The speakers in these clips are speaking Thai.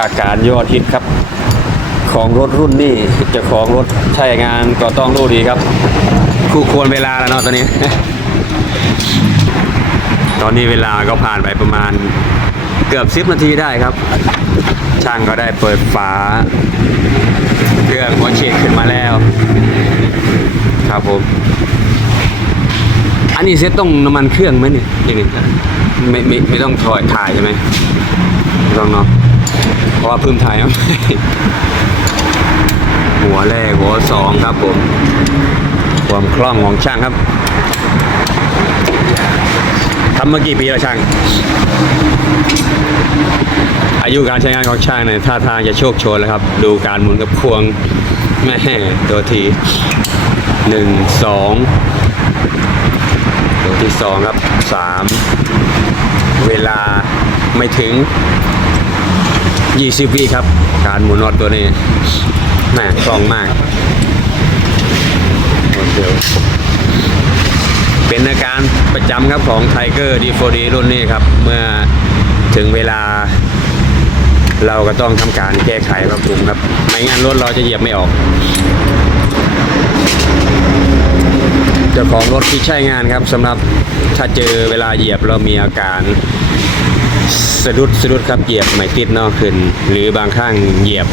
อาการยอดฮิตครับ ของรถรุ่นนี้จะของรถใช้งานก็ต้องรู้ดีครับ คู่ควรเวลาแล้วเนาะตอนนี้ ตอนนี้เวลาก็ผ่านไปประมาณเกือบสิบนาทีได้ครับ ช่างก็ได้เปิดฝาเครื่องหัวฉีดขึ้นมาแล้ว ครับผม อันนี้เซ็ตต้องน้ำมันเครื่องไหมเนี่ยยังไงไม่ไม่ไม่ต้องถอยถ่ายใช่ไหมต้องเนาะ เพราะว่าพิ่มถ่ายเอาหัวแรกหัวสองครับผม ความคล่องของช่างครับทำมากี่ปีแล้วช่าง อายุการใช้งานของช่างเนี่ยท่าทางจะโชคโชนแล้วครับ ดูการหมุนกับควงแม่ตัวทีหนึ่งสองตัวที่สองครับสามเวลาไม่ถึง 20วิครับการหมุนน็อตตัวนี้แม่คล่องมากเดี๋ยวเป็นอาการประจำครับของ Tiger D4D รุ่นนี้ครับ เมื่อถึงเวลา เราก็ต้องทำการแก้ไขปรับปรุงครับ ไม่งั้นรถเราจะเหยียบไม่ออกเจ้าของรถที่ใช้งานครับสำหรับถ้าเจอเวลาเหยียบเรามีอาการ สะดุดสะดุดครับเหยียบไม่ติดนอกขึ้น หรือบางครั้งเหยียบ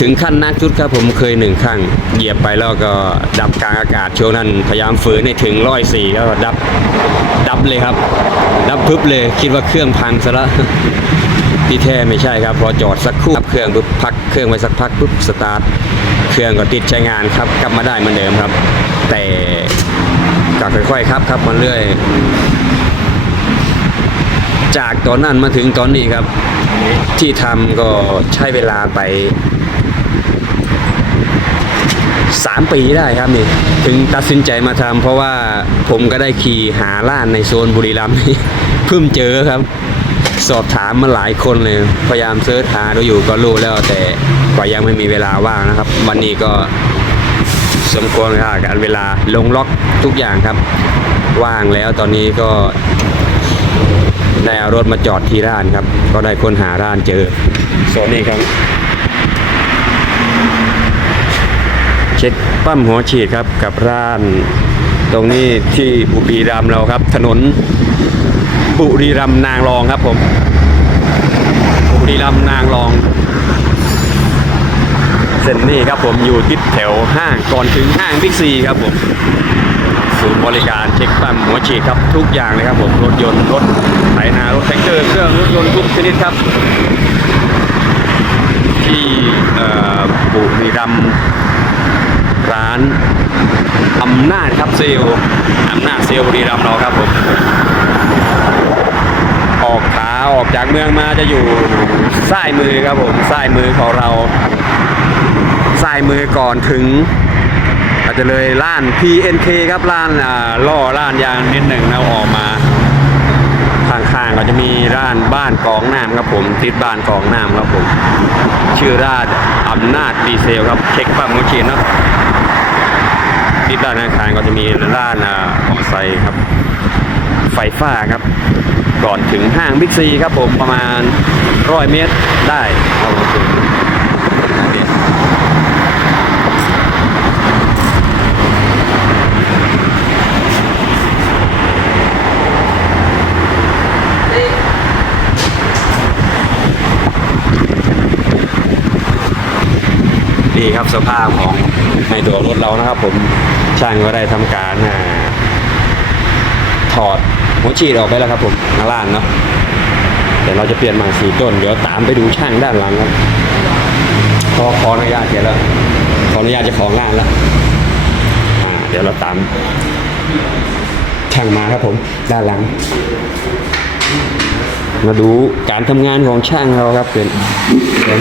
ถึงขั้นนักชุดครับผมเคยหนึ่งครั้งเหยียบไปแล้วก็ดับกลางอากาศช่วงนั้นพยายามฝืนให้ถึงร้อยสี่ก็ดับดับเลยครับ ดับพึบเลยคิดว่าเครื่องพังซะละที่แท้ไม่ใช่ครับ พอจอดสักครู่รับเครื่องปุ๊บพักเครื่องไว้สักพักปุ๊บสตาร์ทเครื่องก็ติดใช้งานครับ กลับมาได้เหมือนเดิมครับ แต่ก็ค่อยๆครับครับมันเรื่อย จากตอนนั้นมาถึงตอนนี้ครับ ที่ทำก็ใช้เวลาไปสามปีได้ครับนี่ถึงตัดสินใจมาทำเพราะว่าผมก็ได้ขี่หาล้านในโซนบุรีรัมย์เพิ่งเจอครับ สอบถามมาหลายคนเลย พยายามเสิร์ชหาดูอยู่ก็รู้แล้วแต่ก็ยังไม่มีเวลาว่างนะครับ วันนี้ก็สมควรค่าการเวลาลงล็อกทุกอย่างครับ ว่างแล้วตอนนี้ก็ ได้เอารถมาจอดที่ร้านครับ ก็ได้ค้นหาร้านเจอส่วนนี้ครับ เช็คปั๊มหัวฉีดครับกับร้าน ตรงนี้ที่บุรีรัมเราครับ ถนนบุรีรัมนางรองครับผมบุรีรัมนางรอง เส้นนี้ครับผมอยู่ติดแถวห้างก่อนถึงห้างบิ๊กซีครับผม ศูนย์บริการเช็คปั๊มหัวฉีดครับทุกอย่างเลยครับผมรถยนต์รถไถนารถแท็กเตอร์เครื่องรถยนต์ทุกชนิดครับ ที่บุรีรัมย์ร้านอำนาจครับเซลลอำนาจเซลลบุรีรัมย์เราครับผมออกขาออกจากเมืองมาจะอยู่ซ้ายมือครับผมซ้ายมือของเราซ้ายมือก่อนถึง อาจจะเลยล้าน PNK ครับล้านอ่าล่อล้านยางนิดหนึ่งแล้วออกมาข้างๆก็จะมีร้านบ้านกองน้ำครับผม ติดบ้านกองน้ำครับผม ชื่อร้านอำนาจดีเซลครับเช็คปั๊มมือชีนเนาะติดด้านข้างๆก็จะมีร้านอ่ามอเตอร์ไซค์ครับ ไฟฟ้าครับ ก่อนถึงห้างบิ๊กซีครับผมประมาณร้อยเมตรได้ครับผมีครับสภาพของในตัวรถเรานะครับ ผมช่างก็ได้ทำการถอดหัวฉีดออกไปแล้วครับ ผมข้างล่างเนาะเดี๋ยวเราจะเปลี่ยนใหม่สีต้น เดี๋ยวตามไปดูช่างด้านหลังครับขอขออนุญาตเดี๋ยวแล้วขออนุญาตจะของงานแล้วเดี๋ยวเราตามช่างมาครับผมด้านหลัง มาดูการทำงานของช่างเราครับเป็นเป็น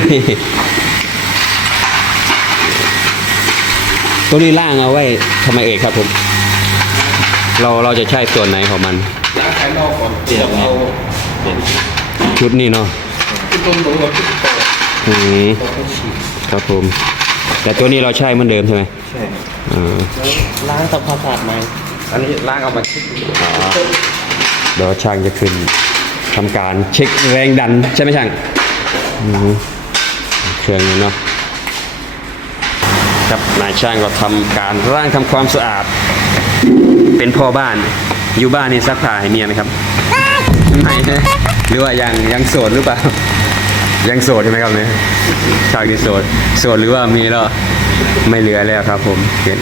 ตัวนี้ล่างเอาไว้ทำไมเอ่ยครับผม เราเราจะใช้ส่วนไหนของมันล้างภายนอกก่อนเปลี่ยนเอาเปลี่ยนชุดนี้เนาะที่ต้นหนูกับที่โตอืมเราต้องฉีดครับผม แต่ตัวนี้เราใช้เหมือนเดิมใช่ไหมใช่อ่าแล้วล้างทำความสะอาดไหมอันนี้ล้างเอามาคิดอ๋อเดี๋ยวช่างจะขึ้นทำการเช็คแรงดันใช่ไหมช่างอืมเครื่องนี้เนาะ ครับ นายช่างก็ทำการร่างทำความสะอาด เป็นพ่อบ้านอยู่บ้านนี่ซักผ้าให้เมียไหมครับไม่นะหรือว่ายังยังโสดหรือเปล่า ยังโสดใช่ไหมครับเนี่ยชาวที่โสดโสดหรือว่ามีแล้วไม่เหลือแล้วครับ ผมเห็น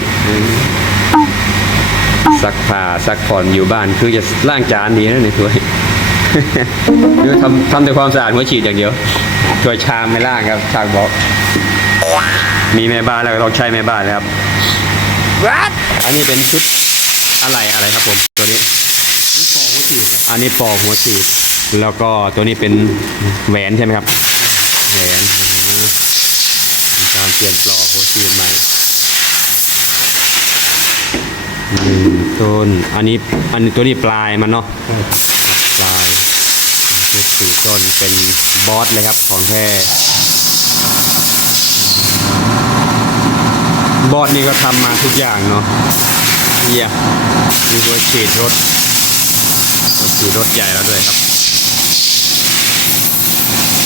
ซักผ้าซักผ่อนอยู่บ้านคือจะล้างจานดีนะในถ้วยหรือทำทำแต่ความสะอาดหัวฉีดอย่างเดียวถ้วยชามไม่ล้างครับชางบอก มีแม่บ้านแล้วก็ต้องใช้แม่บ้านแล้วครับ อันนี้เป็นชุดอะไรอะไรครับผมตัวนี้ อันนี้ปอกหัวฉีด แล้วก็ตัวนี้เป็นแหวนใช่ไหมครับ แหวนอ่าการเปลี่ยนปลอกหัวฉีดใหม่หนึ่งต้น อันนี้ อันนี้ตัวนี้ปลายมันเนาะ ปลายหัวฉีดต้นเป็นบอสเลยครับของแท้ บอสนี่ก็ทำมาทุกอย่างเนาะเยี่ยมมีหัวฉีดรถมีรถใหญ่แล้วด้วยครับ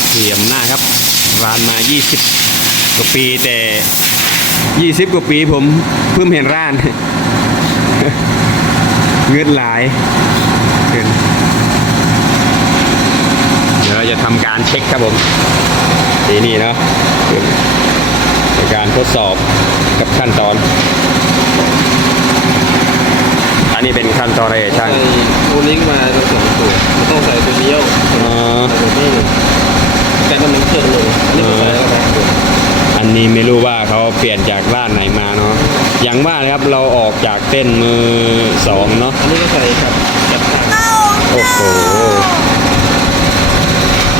เขียมหน้าครับร้านมา 20 กว่าปีแต่ 20 กว่าปีผมเพิ่งเห็นร้าน เงืดหลายเดี๋ยวเราจะทำการเช็คครับผมทีนี่เนาะ การทดสอบกับขั้นตอน อันนี้เป็นขั้นตอนอะไรช่างใส่ตัวนี้มาผสมตัวไม่ต้องใส่ตัวเดียวอ๋อ ใส่ตัวนี้แต่น้ำมันเครื่องเลยอันนี้ก็ใส่แล้วนะอันนี้ไม่รู้ว่าเขาเปลี่ยนจากร้านไหนมาเนาะ อย่างว่านะครับเราออกจากเต้นมือสองเนาะ อันนี้ก็ใส่กับจับทางโอ้โห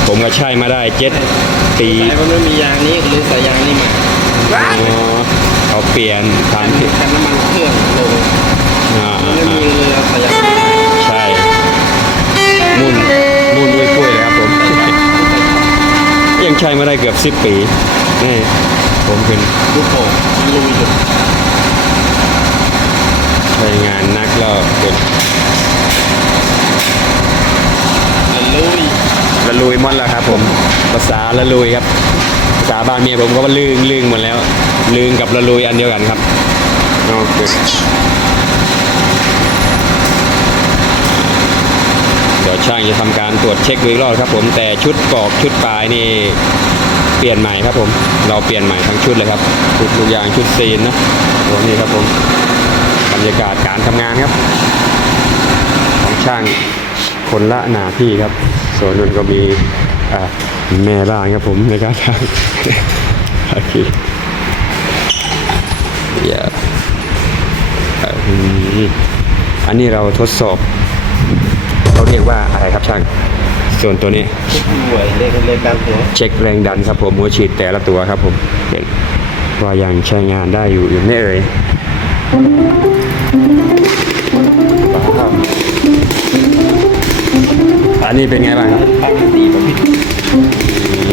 ผมก็ใช้มาได้เจ็ดปีใส่มันไม่มียางนี้ก็เลยใส่ยางนี้มาอ๋อเขาเปลี่ยนกัทานนผิดกันน้ำมันเครื่องลงอ่ามันไม่อ่ามีเลยเอาใส่ยางนี้มาใช่มุ่นมุ่นอุ้ยปุ้ยเลยครับผม ยังใช้มาได้เกือบสิบปีนี่ผมเป็นลูกโป่งมันลุยอยู่ใช้งานนักแล้วเกิดมันลุย ละลุยหมดแล้วครับผมภาษาละลุยครับภาษาบ้านเมียผมก็ว่าลืงลืงหมดแล้ว ลืงกับละลุยอันเดียวกันครับโอเคเดี๋ยวช่างจะทำการตรวจเช็คดูอีกรอบครับ ผมแต่ชุดกรอกชุดปลายนี่เปลี่ยนใหม่ครับผม เราเปลี่ยนใหม่ทั้งชุดเลยครับชุดทุกอย่างชุดซีนนะตัวนี้ครับผมบรรยากาศการทำงานครับ ของช่างคนละหนาที่ครับ ส่วนนั้นก็มีแม่บ้านครับผมในการทำโอเคเดี๋ยวอ่าอันนี้เราทดสอบเราเรียกว่าอะไรครับช่าง ส่วนตัวนี้หน่วยเลขเลขการหัวเช็คแรงดันครับผมหัวฉีดแต่ละตัวครับผมเป็นว่ายังใช้งานได้อยู่อยู่ไม่เอ่ย อันนี้เป็นไงบ้างครับตั้งสีแบบผิด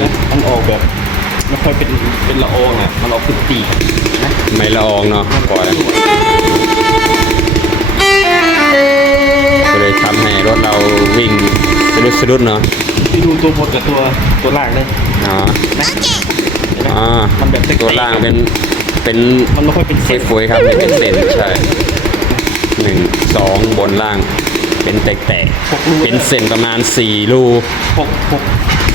นะมันออกแบบไม่ค่อยเป็นเป็นละอองอะมันออกเป็นตีบนะไม่ละอองเนาะปล่อยก็เลยทำให้รถเราวิ่งสะดุดสะดุดเนาะที่ดูตัวบนกับตัวตัวล่างเลยอ๋อนะเห็นไหมอ๋อมันแบบเต็กๆตัวล่างเป็นเป็นมันไม่ค่อยเป็นเส้นฟุยๆครับไม่เป็นเส้นใช่หนึ่งสองบนล่าง เป็นแตกแตกๆเป็นเส้นประมาณสี่รูพกพก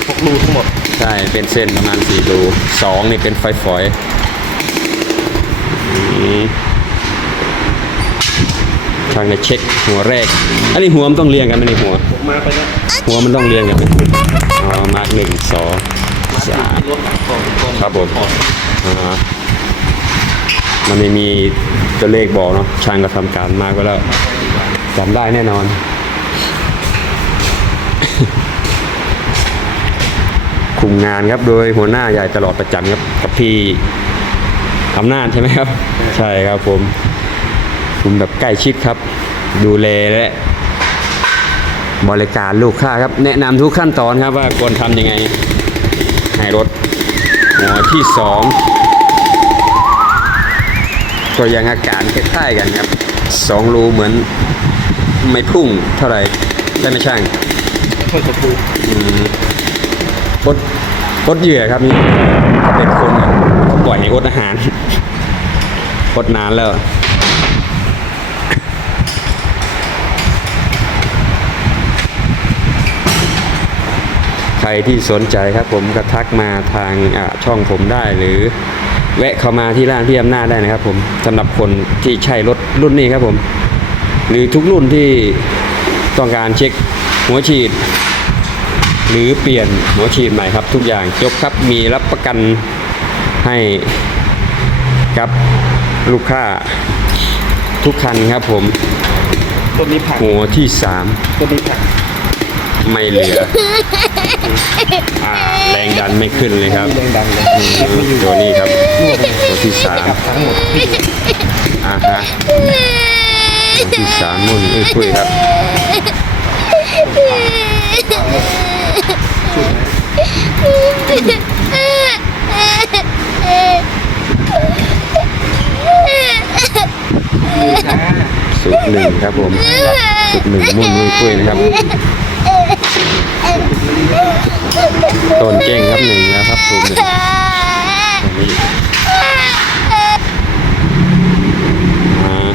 พกรูทั้งหมด ใช่เป็นเส้นประมาณสี่รูสองนี่เป็นไฟฝอยอืมช่างจะเช็คหัวแรก อันนี้หัวมันต้องเรียงกันไหมในหัว ผมมาไปแล้วหัวมันต้องเรียงกันไหมอ๋อมาร์กหนึ่งสองมาสามรถก่อนก่อนครับผมก่อนอ่ามันไม่มีตัวเลขบอกเนาะช่างก็ทำการมาก็แล้ว จำได้แน่นอน คุมงานครับโดยหัวหน้าใหญ่ตลอดประจำครับกับพี่อำนาจใช่ไหมครับ ใช่ครับผมคุมแบบใกล้ชิดครับ ดูแลและบริการลูกค้าครับ แนะนำทุกขั้นตอนครับว่าควรทำยังไง ให้รถหัวที่สองก็ยังอาการคล้ายๆกันครับสองรูเหมือน ไม่พุ่งเท่าไหร่ได้ไหมช่างค่อยสมบูรณ์อืมบดอดเหยื่อครับนี่เขาเป็นคนเขาปล่อยให้อดอาหารอดนานแล้วใครที่สนใจครับผมก็ทักมาทางช่องผมได้หรือแวะเข้ามาที่ร้านพี่อำนาจได้นะครับผมสำหรับคนที่ใช้รถรุ่นนี้ครับผม หรือทุกรุ่นที่ต้องการเช็คหัวฉีด หรือเปลี่ยนหัวฉีดใหม่ครับ ทุกอย่างจบครับมีรับประกันให้กับลูกค้าทุกคันครับผมต้นนี้ผักหัวที่ต้นนี้ผัก3ไม่เหลืออ่าแรงดันไม่ขึ้นเลยครับมีแรงดันเลยอืมตัวนี้ครับตัวที่สามกับทั้งหมดอ่าฮะ ตัวที่สามนุ่นเอ้ยคุยครับสุดหนึ่งครับผมสุดหนึ่งมุ่นมุ้ยคุยนะครับต้นเก่งครับหนึ่งแล้วครับสุดหนึ่งตัวนี้อ่า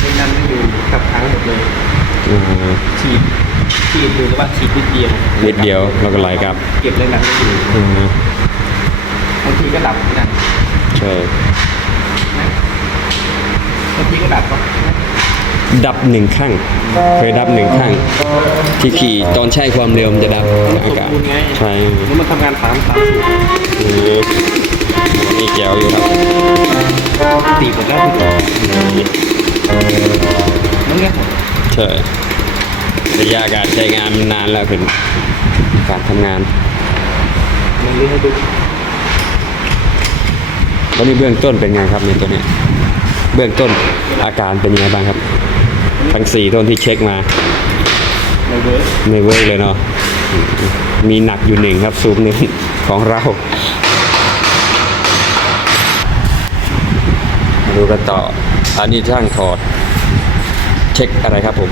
แรงดันไม่อยู่กับทั้งหมดเลย อ่า ฉีดฉีดดูแต่ว่าฉีดนิดเดียว นิ ดเดียวแล้วก็ไหลกลับ เก็บแรงดันไม่อยู่อ่าบางทีก็ดับนะใช่บางทีก็ดับก็ดับหนึ่งข้างเคยดับหนึ่งข้างที่ขี่ตอนใช้ความเร็วมันจะดับอากาศใช่แล้วมันทำงานสามสามสูตรอืมนี่แก้วอยู่ครับตีหมดแล้วนั่นไงใช่ระยะการใช้งานมันนานแล้วเป็น การทำงานมันเรียกให้ดูแล้วนี่เบื้องต้นเป็นไงครับเนี่ยตัวเนี้ยเบื้องต้นอาการเป็นยังไงบ้างครับ ทั้งสี่ต้นที่เช็คมาในเวิร์กไม่เวิร์กเลยเนาะอืมมีหนักอยู่หนึ่งครับซูมหนึ่งของเรามาดูกันต่อ อันนี้ช่างถอด เช็คอะไรครับผม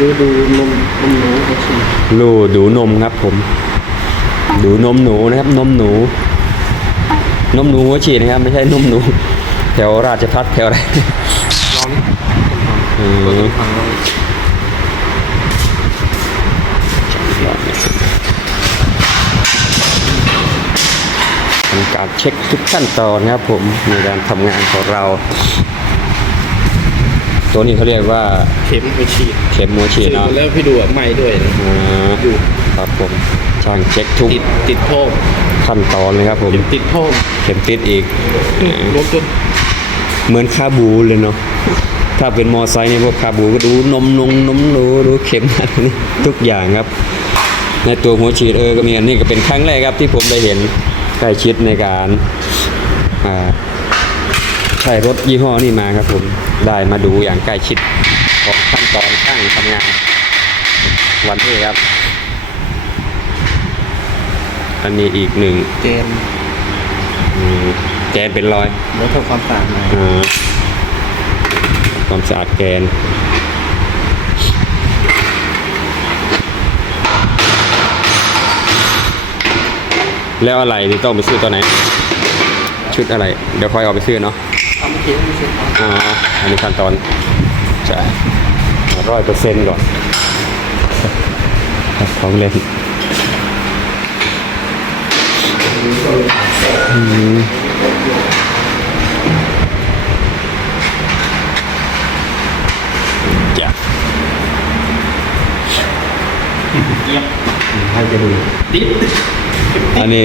ดูดูนมนมหนูเขาฉีดลูดูนมครับผม ดูนมหนูนะครับ นมหนู นมหนูหัวฉีดนะครับ ไม่ใช่นมหนู แถวราชพัฒแถวอะไรลองอืมฟังลองทำการเช็คทุกขั้นตอนครับผมในการทำงานของเรา ตัวนี้เขาเรียกว่าเข็มไปฉีดเข็มหัวฉีดฉีดเนาะแล้วพี่ดูอะไหม้ด้วยนะอ่าอยู่ครับผมช่างเช็คทุกติดติดโทมขั้นตอนเลยครับผมเข็มติดโทมเข็มติดอีกรวมจนเหมือนคาบูเลยเนาะถ้าเป็นมอไซค์เนี่ยพวกคาบูก็ดูนมนงนมหนูดูเข็มอะไรนี่ทุกอย่างครับ ในตัวหัวฉีดเออก็มีอันนี้ก็เป็นครั้งแรกครับที่ผมได้เห็นใกล้ชิดในการอ่า ใช้รถยี่ห้อนี้มาครับผมได้มาดูอย่างใกล้ชิดของขั้นตอนช่างทำงาน วันนี้ครับ อันนี้อีกหนึ่งเจนอืมแกนเป็นรอยแล้วทำความสะอาดมาอ่าความสะอาดแกนแล้วอะไรที่ต้องไปซื้อตัวไหน ชุดอะไร เดี๋ยวค่อยเอาไปซื้อเนาะทำ เมื่อกี้ไม่เสร็จครับอ่าอันนี้ขั้นตอนใช่ร้อยเปอร์เซ็นต์ก่อนครับของเล่นอืมจ้ะเกียบให้จะดูติดอันนี้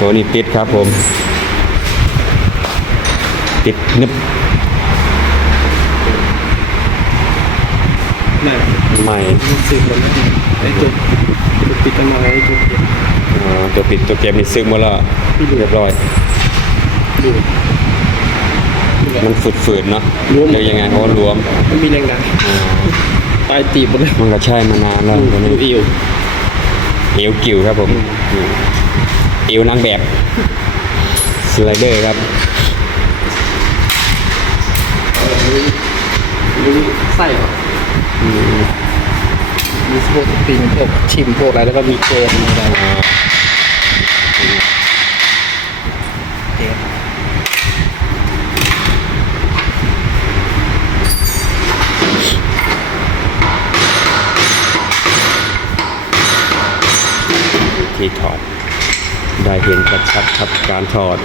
ตัวนี้ปิดครับผม ปิดนึบน่ะใหม่มันซึมแล้วนะไอ้ตัวตัวปิดกันมาไอ้ตัวเก็บอ่าตัวปิดตัวเกมนี่ซึมหมดแล้วเรียบร้อยดูมันฝืดๆเนาะรวมเดี๋ยวยังไงเขาก็รวมมันมีแรงดันอ่าตายตีบหมดเลยมันก็ใช่มานานแล้วดูตัวดูนี้อิวเอวกิ่วครับผมอืมเอวนางแบบสไลเดอร์ครับ ดูไส้ก่อนอืมมีพวกปิงพวกชิมพวกอะไรแล้วก็มีเกมอะไรเกมที่ถอด ได้เห็นชัดๆครับการถอด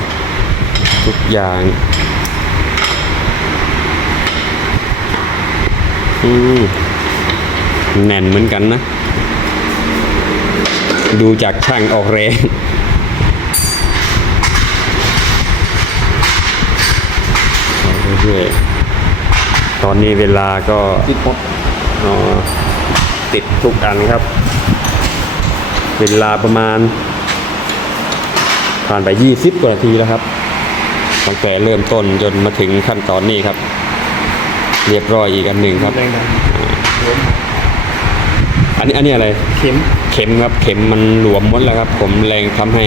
ทุกอย่าง อืมแน่นเหมือนกันนะ ดูจากช่างออกแรงเรื่อยๆตอนนี้เวลาก็ติดติดทุกอันครับ เวลาประมาณ ผ่านไป 20 กว่านาทีแล้วครับตั้งแต่เริ่มต้นจนมาถึงขั้นตอนนี้ครับ เรียบร้อยอีกอันหนึ่งครับ แรงดันอันนี้อันนี้อะไร เข็มเข็มครับ เข็มมันหลวมหมดแล้วครับ ผมแรงทำให้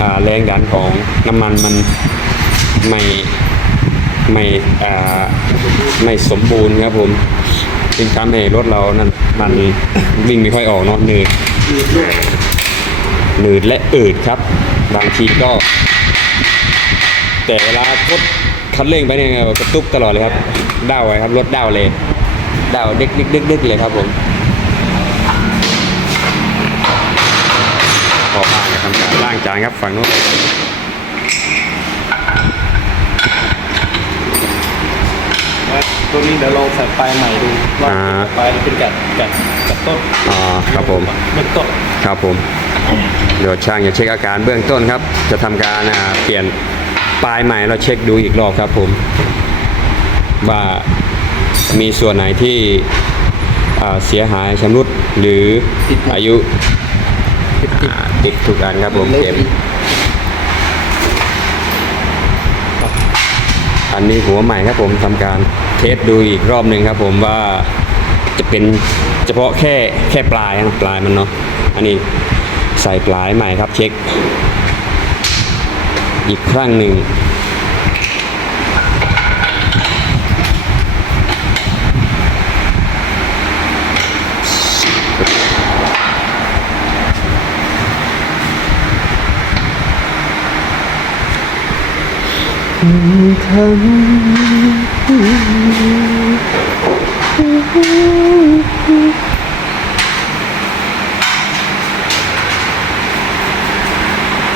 อ่าแรงดันของน้ำมันมันไม่ไม่อ่าไม่สมบูรณ์ครับผมจึงทำให้รถเรานั้นมันวิ่งไม่ค่อยออกเนาะหนืดหนืดและอืดครับ บางทีก็ แต่เวลากด คันเร่งไปเนี่ยกระตุกตลอดเลยครับเด้าไว้ครับรถเด้าเลยเด้าเด็กๆๆๆเลยครับผมพอบ้านก็ทำการล้างจานครับฝั่งโน้นตัวนี้เดี๋ยวลองใส่ปลายใหม่ดูว่าปลายเป็นกัดกัดกัดต้นอ๋อครับผมเบื้องต้นครับผมเดี๋ยวช่างจะเช็คอาการเบื้องต้นครับ จะทำการอ่าเปลี่ยน ปลายใหม่เราเช็คดูอีกรอบครับผม ว่ามีส่วนไหนที่อ่าเสียหายชำรุดหรืออายุติดติดอ่าติดทุกอันครับผมเข็มอันนี้หัวใหม่ครับผมทำการเทสดูอีกรอบหนึ่งครับผมว่าจะเป็นเฉพาะแค่แค่ปลายนะปลายมันเนาะอันนี้ใส่ปลายใหม่ครับเช็ค อีกครั้งหนึ่ง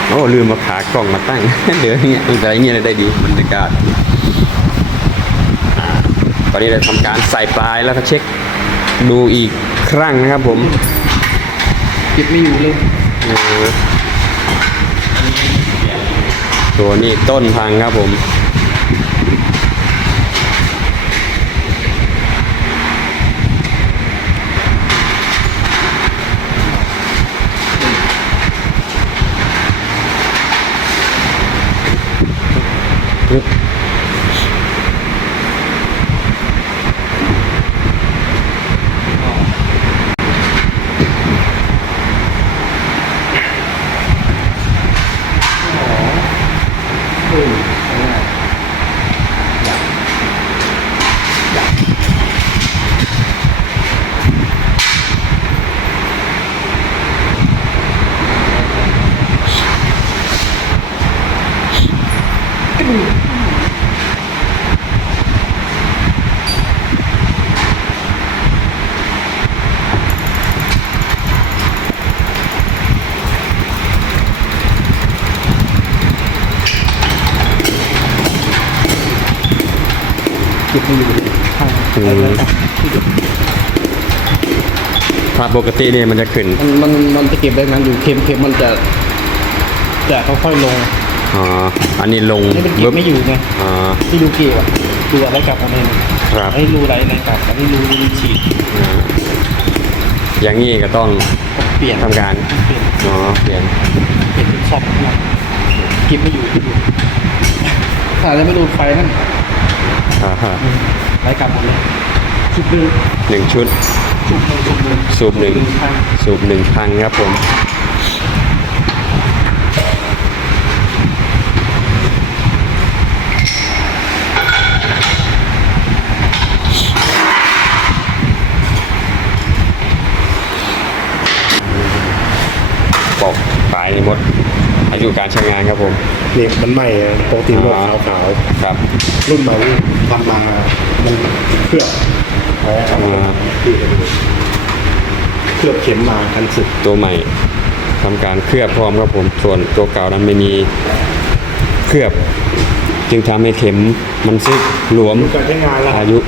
โอ้ลืมมาขากล่องมาตั้ง เดี๋ยวอย่างเงี้ยมันจะอย่างเงี้ยได้ดีบรรยากาศอ่าตอนนี้เราทำการใส่ปลายแล้วก็เช็คดูอีกครั้งนะครับผมปิดไม่อยู่เลยเออตัวนี้ต้นพังครับผม ปิดไม่อยู่ข้าง อืม ถ้าปกติเนี่ยมันจะขึ้น มันมันมันจะเก็บได้นั้นอยู่เข็มเข็มมันจะจะค่อยๆลงอ๋ออันนี้ลงนี่มันเก็บไม่อยู่ไงอ๋อที่ดูเก็บอะดูอะไรกลับมาเนี่ยครับให้รูอะไรอะไรกลับอันนี้รูรูฉีดอ่าอย่างนี้ก็ต้องเปลี่ยนทำการเปลี่ยนอ๋อเปลี่ยนเปลี่ยนเป็นช็อปนะเก็บไม่อยู่เก็บไม่อยู่ถ้าจะไม่ดูไฟนั่นอ่าฮะไรกลับหมดเลยคิดดูหนึ่งชุด สูบหนึ่งสูบหนึ่งพันครับผมปอกปลายในมด อายุการใช้งานครับผมเนี่ยมันใหม่ปกติมลกขาวๆครับ รุ่นใหม่ทำมามันเพื่อ บแพ้ทำมาที่เคลือบเข็มมากันสึกตัวใหม่ทำการเคลือบพร้อมครับผมส่วนตัวเก่านั้นไม่มีเคลือบ จึงทำให้เข็มมันซึกหลวมการใช้งานละอายุ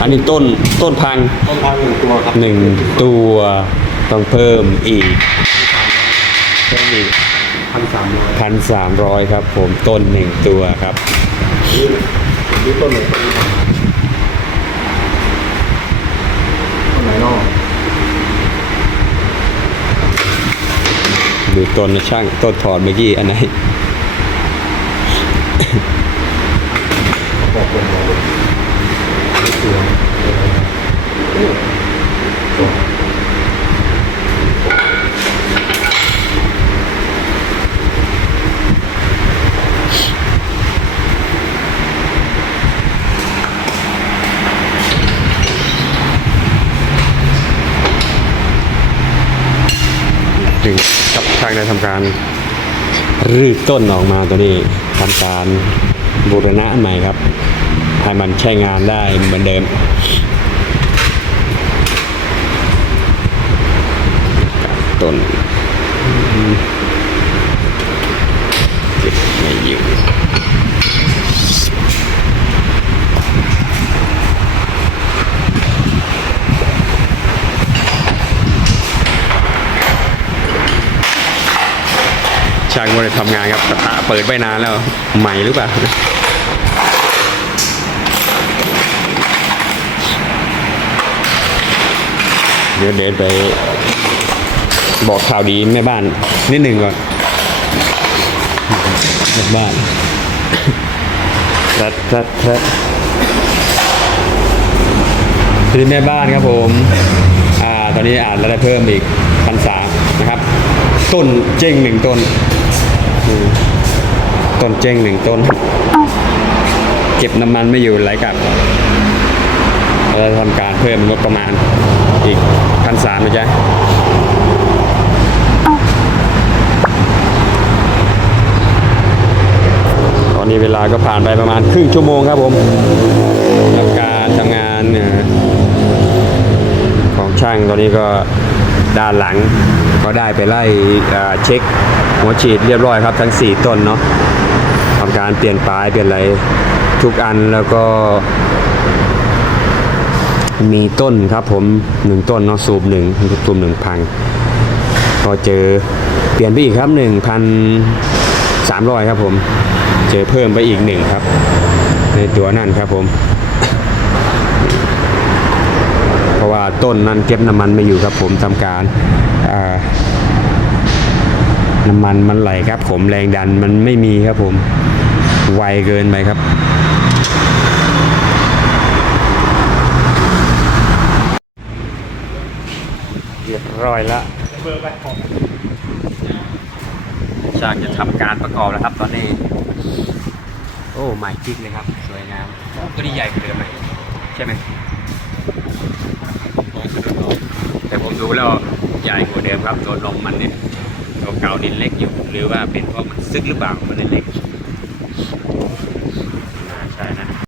อันนี้ต้นต้นพังต้นทางหนึ่งตัวครับหนึ่งตัวต้องเพิ่มอีกเพิ่มอีกพันสามร้อยพันสามร้อยครับ ผมต้นหนึ่งตัวครับนี่นี่ต้นไหนต้นไหนเนอก ดูต้นช่างต้นถอดเมื่อกี้อันไหนตัวตัว ถึงกับช่างได้ทำการรื้อต้นออกมาตัวนี้ทำการบูรณะใหม่ครับให้มันใช้งานได้เหมือนเดิมต้นเก็บไม่อยู่ ช่างก็ได้ทำงานครับกระทะเปิดไว้นานแล้วใหม่หรือเปล่าเดี๋ยวเดินไป บอกข่าวดีแม่บ้าน นิดหนึ่งก่อนแม่บ้านทัดทัดทัดคือแม่บ้านครับผมอ่าตอนนี้อ่านแล้วได้เพิ่มอีกพันสามนะครับ ต้นเจ้งหนึ่งต้น อืมต้นเจ้งหนึ่งต้น เก็บน้ำมันไม่อยู่ไหลกลับเราจะทำการเพิ่มงบประมาณอีกพันสามนะจ๊ะตอนนี้เวลาก็ผ่านไปประมาณครึ่งชั่วโมงครับผมกับการทำงานของช่างตอนนี้ก็ ด้านหลังก็ได้ไปไล่เช็คหัวฉีดเรียบร้อยครับทั้ง 4 ต้นเนาะทำการเปลี่ยนปลายเปลี่ยนอะไรทุกอันแล้วก็ มีต้นครับผมหนึ่งต้นเนาะสูบหนึ่งสูบหนึ่งพังก็เจอเปลี่ยนไปอีกครับหนึ่งพันสามร้อยครับผม เจอเพิ่มไปอีกหนึ่งครับ ในตัวนั่นครับผม เพราะว่าต้นนั้นเก็บน้ำมันไม่อยู่ครับผมทำการน้ำมันมันไหลครับ ผมแรงดันมันไม่มีครับผมไวเกินไปครับเรียบร้อยล้วช่างจะทำการประกอบแล้วครับ ตอนนี้ โอ้ใหม่จริงเลยครับ สวยงามตัวนี้ใหญ่เดิมไหมใช่ไหม แต่ผมดูแล้วใหญ่กว่าเดิมครับตัวลมมันเนี่ยตัวเก่าดินเล็กอยู่หรือว่าเป็นเพราะมันซึกหรือเปล่ามันเลยเล็ก